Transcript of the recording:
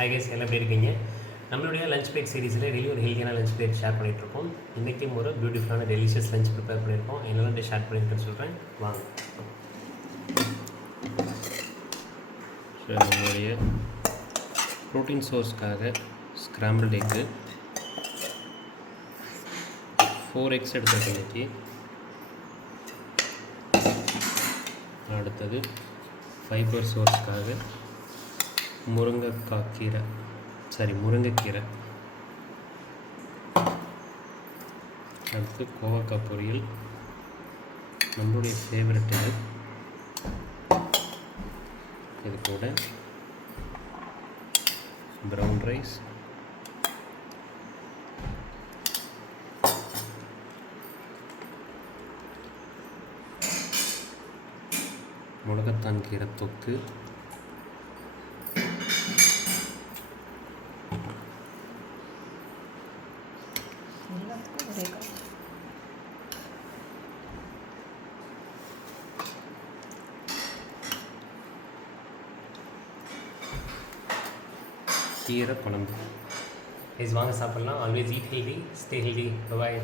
Hi guys, எல்லாம் எப்படி இருக்கீங்க? நம்மளுடைய லஞ்ச் பிரேக் சீரிஸில் டெய்லி ஒரு ஹெல்த்தியான லஞ்ச் பிரேக் ஷேர் பண்ணிகிட்ருக்கோம். இன்றைக்கும் ஒரு பியூட்டிஃபுல்லான டெலிஷியஸ் லஞ்ச் ப்ரிப்பேர் பண்ணியிருக்கோம். என்னெல்லாம் ஷேர் பண்ணியிருக்கேன்னு சொல்கிறேன், வாங்க. ஸோ நம்மளுடைய ப்ரோட்டீன் சோர்ஸ்க்காக ஸ்க்ராம்பிள்ட் எக்கு 4 எக்ஸ் எடுத்துருக்கேன் இன்றைக்கி. அடுத்தது ஃபைபர் சோர்ஸ்க்காக முருங்கைக்கீரை. அடுத்து கோவக்காய் பொரியல், நம்மளுடைய ஃபேவரட் இது கூட ப்ரௌன் ரைஸ், முடக்கத்தான் கீரை தொக்கு, கீரை குழம்பு. வாங்க சாப்பிட்லாம். Always eat healthy, stay healthy. பாய்.